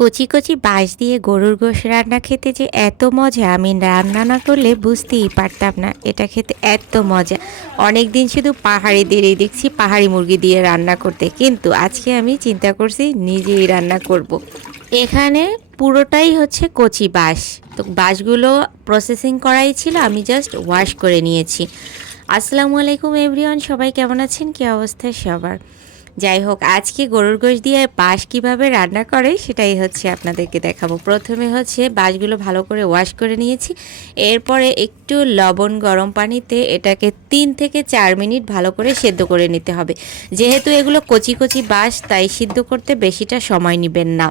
কচি কচি বাঁশ দিয়ে গরুর গোশ রান্না খেতে যে এত মজা, আমি রান্না না করলে বুঝতেই পারতাম না এটা খেতে এত মজা। অনেক দিন শুধু পাহাড়িদেরই দেখছি পাহাড়ি মুরগি দিয়ে রান্না করতে, কিন্তু আজকে আমি চিন্তা করছি নিজেই রান্না করব। এখানে পুরোটাই হচ্ছে কচি বাঁশ, তো বাঁশগুলো প্রসেসিং করাই ছিল, আমি জাস্ট ওয়াশ করে নিয়েছি। আসসালামু আলাইকুম এভরিওয়ান, সবাই কেমন আছেন, কী অবস্থা সবার? যাই হোক, আজকে গরুর গোশ দিয়ে বাঁশ কীভাবে রান্না করে সেটাই হচ্ছে আপনাদেরকে দেখাবো। প্রথমে হচ্ছে বাঁশগুলো ভালো করে ওয়াশ করে নিয়েছি, এরপরে একটু লবণ গরম পানিতে এটাকে 3 থেকে 4 মিনিট ভালো করে সেদ্ধ করে নিতে হবে। যেহেতু এগুলো কচি কচি বাঁশ, তাই সিদ্ধ করতে বেশিটা সময় নেবেন না।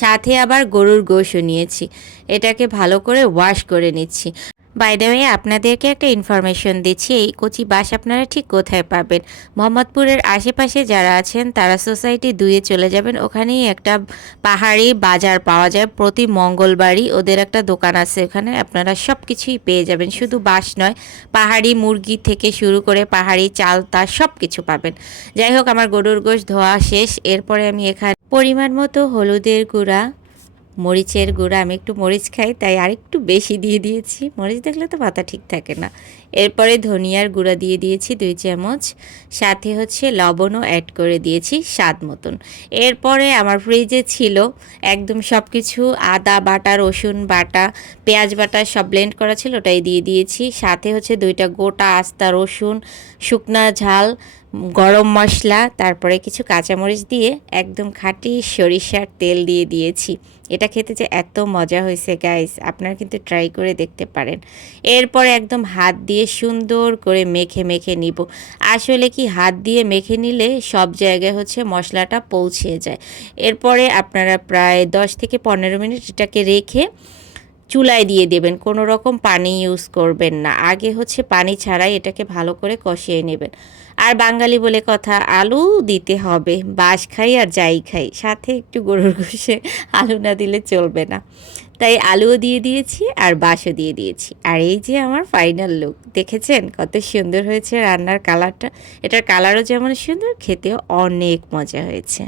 সাথে আবার গরুর গোশও নিয়েছি, এটাকে ভালো করে ওয়াশ করে নিচ্ছি। বাই দ্য ওয়ে, আপনাদেরকে একটা ইনফরমেশন দিচ্ছি, এই কচি বাঁশ আপনারা ঠিক কোথায় পাবেন। মোহাম্মদপুরের আশেপাশে যারা আছেন তারা সোসাইটি 2-এ চলে যাবেন, ওখানেই একটা পাহাড়ি বাজার পাওয়া যায়। প্রতি মঙ্গলবারই ওদের একটা দোকান আছে, ওখানে আপনারা সব কিছুই পেয়ে যাবেন। শুধু বাঁশ নয়, পাহাড়ি মুরগি থেকে শুরু করে পাহাড়ি চালতা সব কিছু পাবেন। যাই হোক, আমার গরুর গোশ ধোয়া শেষ। এরপরে আমি এখানে পরিমাণ মতো হলুদের গুঁড়া, মরিচের গুঁড়া, আমি একটু মরিচ খাই তাই আরেকটু বেশি দিয়ে দিয়েছি, মরিচ দেখলে তো মাথা ঠিক থাকে না। এরপরে ধনিয়ার গুঁড়া দিয়ে দিয়েছি 2 চামচ, সাথে হচ্ছে লবণও অ্যাড করে দিয়েছি স্বাদ মতন। এরপরে আমার ফ্রিজে ছিল একদম সব কিছু, আদা বাটা, রসুন বাটা, পেঁয়াজ বাটা সব ব্লেন্ড করা ছিল, ওটাই দিয়ে দিয়েছি। সাথে হচ্ছে 2টা গোটা আস্তা রসুন, শুকনা ঝাল, গরম মশলা, তারপরে কিছু কাঁচামরিচ দিয়ে একদম খাঁটি সরিষার তেল দিয়ে দিয়েছি। এটা খেতে যে এত মজা হয়েছে গাইস, আপনারা কিন্তু ট্রাই করে দেখতে পারেন। এরপরে একদম হাত দিয়ে সুন্দর করে মেখে মেখে নিব। আসলে কি, হাত দিয়ে মেখে নিলে সব জায়গায় হচ্ছে মশলাটা পৌঁছে যায়। এরপরে আপনারা প্রায় 10 থেকে 15 মিনিট এটাকে রেখে চুলায় দিয়ে দেবেন, কোনো রকম পানি ইউজ করবেন না। আগে হচ্ছে পানি ছাড়াই এটাকে ভালো করে কষিয়ে নেবেন। আর বাঙালি বলে কথা, আলু দিতে হবে, বাঁশ খাই আর যাই খাই, সাথে একটু গরুর গোশে আলু না দিলে চলবে না। তাই আলুও দিয়ে দিয়েছি আর বাঁশও দিয়ে দিয়েছি। আর এই যে আমার ফাইনাল লুক, দেখেছেন কত সুন্দর হয়েছে রান্নার কালারটা। এটার কালারও যেমন সুন্দর, খেতেও অনেক মজা হয়েছে।